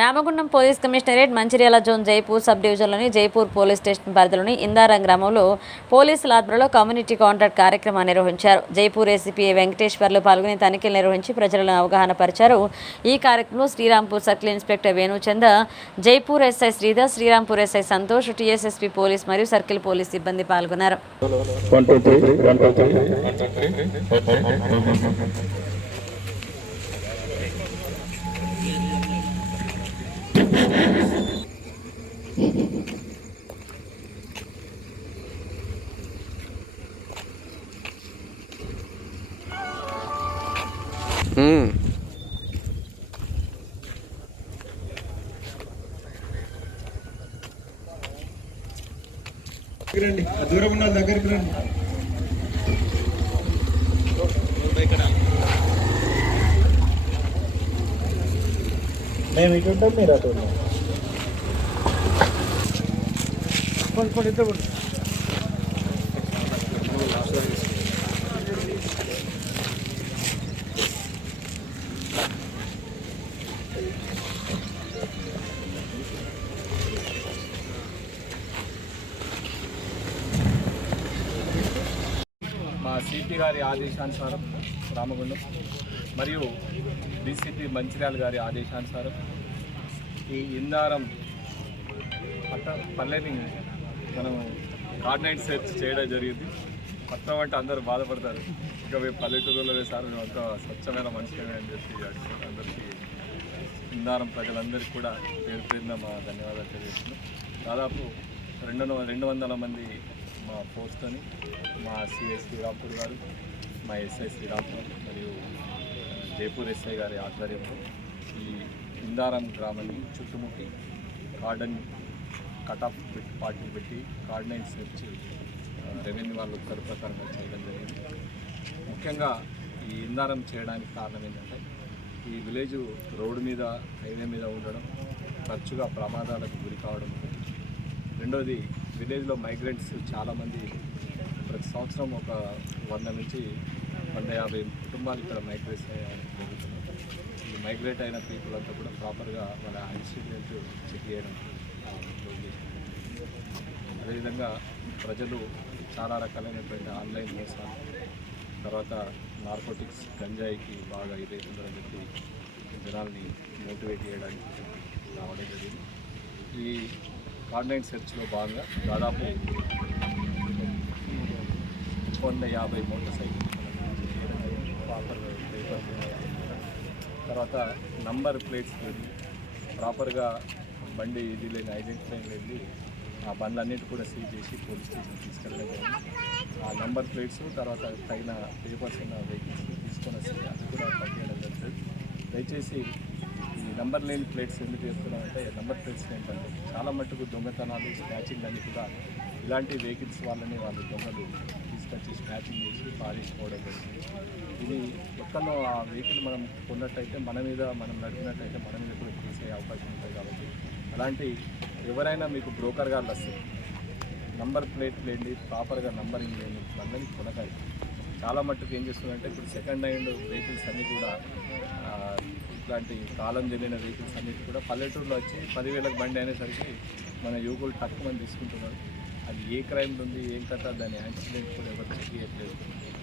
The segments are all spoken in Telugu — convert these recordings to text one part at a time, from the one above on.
Ramagundam police commissionerate Mancherial zone Jaipur sub డివిజన్లోని జైపూర్ పోలీస్ స్టేషన్ పరిధిలోని ఇందారం గ్రామంలో పోలీసుల ఆధ్వర్యంలో కమ్యూనిటీ కాంట్రాక్ట్ కార్యక్రమాన్ని నిర్వహించారు. జైపూర్ ఏసీపీ వెంకటేశ్వర్లు పాల్గొని తనిఖీలు నిర్వహించి ప్రజలను అవగాహన పరిచారు ఈ కార్యక్రమంలో Srirampur circle inspector Venuchand Jaipur SI Sridhar Srirampur SI Santosh TSSP police మరియు సర్కిల్ పోలీస్ సిబ్బంది పాల్గొన్నారు. రండి ఆ దూరం ఉన్న దగ్గరికి రండి. మేము ఇటు ఉంటాం మీరు అటు ఉంటాం. సిపి గారి ఆదేశానుసారం రామగుండం మరియు డీసీపీ మంచిర్యాల గారి ఆదేశానుసారం ఈ ఇందారం పట్ట పల్లెని మనం కార్డినైట్ సెర్చ్ చేయడం జరిగింది. పట్టణం అంటే అందరూ బాధపడతారు. ఇంకా మేము పల్లెటూరులో సార్ మేము అంతా స్వచ్ఛమైన మనుషులమే అని చెప్పి అందరికీ ఇందారం ప్రజలందరికీ కూడా పేరు పేరున మా ధన్యవాదాలు తెలియజేస్తున్నాం. దాదాపు రెండు రెండు వందల మంది మా ఫోర్స్తోని మా సిఐ శ్రీరాంపూర్ గారు మా ఎస్ఐ శ్రీరాంపూర్ మరియు జైపూర్ ఎస్ఐ గారి ఆధ్వర్యంలో ఈ ఇందారం గ్రామాన్ని చుట్టుముట్టి గార్డెన్ కటాఫ్ పెట్టి పార్టీ పెట్టి గార్డెన్ వచ్చి రెవెన్యూ వాళ్ళు ఉత్తర ప్రకారంగా చేయడం జరిగింది. ముఖ్యంగా ఈ ఇందారం చేయడానికి కారణం ఏంటంటే ఈ విలేజ్ రోడ్డు మీద హైవే మీద ఉండడం తరచుగా ప్రమాదాలకు గురి కావడం. రెండోది విలేజ్లో మైగ్రెంట్స్ చాలామంది ప్రతి సంవత్సరం ఒక వంద నుంచి వంద యాభై కుటుంబాలు ఇక్కడ మైగ్రేట్ జరుగుతున్నాయి. మైగ్రేట్ అయిన పీపుల్ అంతా కూడా ప్రాపర్గా వాళ్ళ ఇన్స్టిట్యూట్ చెక్ చేయడం అదేవిధంగా ప్రజలు చాలా రకాలైనటువంటి ఆన్లైన్ మోసాలు తర్వాత నార్కోటిక్స్ గంజాయికి బాగా ఇదవుతుందని చెప్పి జనాల్ని మోటివేట్ చేయడానికి రావడం జరిగింది. ఈ ఆన్లైన్ సెర్చ్లో భాగంగా దాదాపు వంద యాభై మోటార్ సైకిల్ ప్రాపర్ పేపర్స్ తర్వాత నంబర్ ప్లేట్స్ వెళ్ళి ప్రాపర్గా బండి ఇది లేని ఐడెంటిఫై వెళ్ళి ఆ బండ్లన్నిటి కూడా సీజ్ చేసి పోలీస్ స్టేషన్ తీసుకెళ్ళడం ఆ నంబర్ ప్లేట్స్ తర్వాత తగిన పేపర్స్ ఉన్న వెహికల్స్ తీసుకొని వస్తే అది కూడా పనిచేయడం జరుగుతుంది దయచేసి నంబర్ లేని ప్లేట్స్ ఎందుకు చెప్తున్నామంటే నంబర్ ప్లేట్స్ ఏంటంటే చాలా మట్టుకు దొంగతనాలు స్నాచింగ్ అని కూడా ఇలాంటి వెహికల్స్ వాళ్ళని వాళ్ళు దొంగలు తీసుకొచ్చి స్నాచింగ్ చేసి పారేసుకోవడం జరిగింది. ఇది ఎక్కడో ఆ వెహికల్ మనం కొన్నట్టయితే మన మీద మనం నడిపినట్టయితే మన మీద కూడా తీసే అవకాశం ఉంటుంది కాబట్టి అలాంటి ఎవరైనా మీకు బ్రోకర్ గారు వస్తే నంబర్ ప్లేట్ లేండి ప్రాపర్గా నంబరింగ్ లేని వాళ్ళని కొనకాలి చాలా మట్టుకు ఏం చేస్తుందంటే ఇప్పుడు సెకండ్ హ్యాండ్ వెహికల్స్ అన్నీ కూడా ఇట్లాంటి కాలం చెందిన వెహికల్స్ అన్నిటి కూడా పల్లెటూరులో వచ్చి పదివేలకు బండి అనేసరికి మన యువకులు తక్కువ మంది తీసుకుంటున్నారు. అది ఏ క్రైమ్ ఉంది ఏం కథ దాని యాక్సిడెంట్ కూడా ఎవరు చెక్ చేయట్లేదు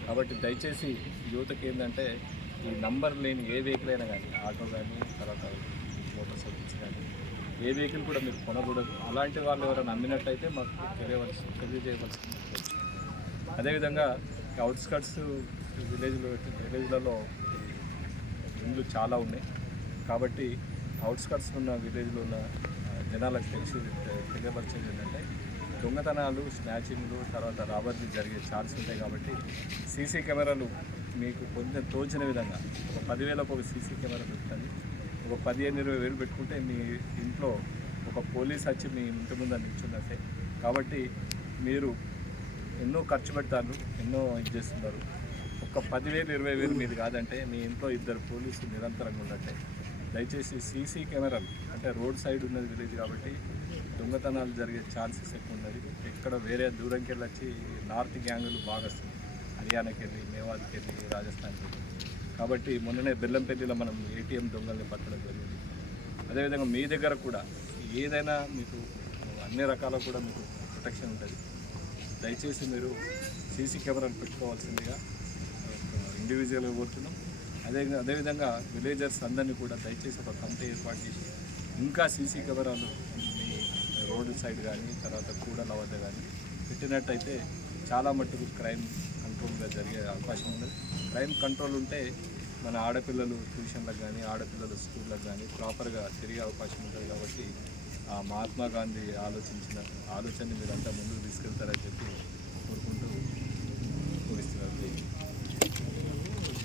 కాబట్టి దయచేసి యువతకి ఏంటంటే ఈ నంబర్ లేని ఏ వెహికల్ అయినా కానీ ఆటో కానీ తర్వాత మోటార్ సైకిల్స్ కానీ ఏ వెహికల్ కూడా మీరు కొనకూడదు. అలాంటి వాళ్ళు ఎవరైనా నమ్మినట్టయితే మాకు తెలియవలసి తెలియజేయవలసింది. అదేవిధంగా అవుట్స్కట్స్ విలేజ్లో విలేజ్లలో ఇండ్లు చాలా ఉన్నాయి. కాబట్టి అవుట్స్కట్స్ ఉన్న విలేజ్లో ఉన్న జనాలకు తెలిసి తెలియపరిచేది ఏంటంటే దొంగతనాలు స్నాచింగ్లు తర్వాత రాబర్లు జరిగే ఛాన్స్ ఉంటాయి కాబట్టి సీసీ కెమెరాలు మీకు కొంచెం తోచిన విధంగా ఒక పదివేలకు ఒక సీసీ కెమెరా పెట్టండి ఒక పదిహేను ఇరవై వేలు పెట్టుకుంటే మీ ఇంట్లో ఒక పోలీస్ వచ్చి మీ ఇంటి ముందు నిల్చున్నట్టే కాబట్టి మీరు ఎన్నో ఖర్చు పెడతారు ఎన్నో ఇది చేస్తున్నారు ఒక పదివేలు ఇరవై వేలు మీది కాదంటే మీ ఇంట్లో ఇద్దరు పోలీసులు నిరంతరంగా ఉండటం దయచేసి సీసీ కెమెరాలు అంటే రోడ్ సైడ్ ఉన్నది విలేజ్ కాబట్టి దొంగతనాలు జరిగే ఛాన్సెస్ ఎక్కువ ఉన్నది. ఎక్కడ వేరే దూరంకి వెళ్ళొచ్చి నార్త్ గ్యాంగులు బాగా వస్తుంది. హర్యానాకి వెళ్ళి మేవాద్కి వెళ్ళి రాజస్థాన్కి. వెళ్ళి కాబట్టి మొన్ననే బెల్లంపల్లిలో మనం ఏటీఎం దొంగల్ని పట్టడం జరిగింది. అదేవిధంగా మీ దగ్గర కూడా ఏదైనా మీకు అన్ని రకాల కూడా మీకు ప్రొటెక్షన్ ఉంటుంది. దయచేసి మీరు సీసీ కెమెరాలు పెట్టుకోవాల్సిందిగా ఇండివిజువల్గా కోరుతున్నాం. అదే అదేవిధంగా విలేజర్స్ అందరినీ కూడా దయచేసి ఒక కమిటీ ఏర్పాటు చేసి ఇంకా సీసీ కెమెరాలు మీ రోడ్డు సైడ్ కానీ తర్వాత కూడల వద్ద కానీ పెట్టినట్టయితే చాలా మట్టుకు క్రైమ్ కంట్రోల్గా జరిగే అవకాశం ఉన్నది. క్రైమ్ కంట్రోల్ ఉంటే మన ఆడపిల్లలు ట్యూషన్లకు కానీ ఆడపిల్లలు స్కూళ్ళకు కానీ ప్రాపర్గా తిరిగే అవకాశం ఉంటుంది కాబట్టి ఆ మహాత్మా గాంధీ ఆలోచించిన ఆలోచనని మీరంతా ముందుకు తీసుకెళ్తారని చెప్పి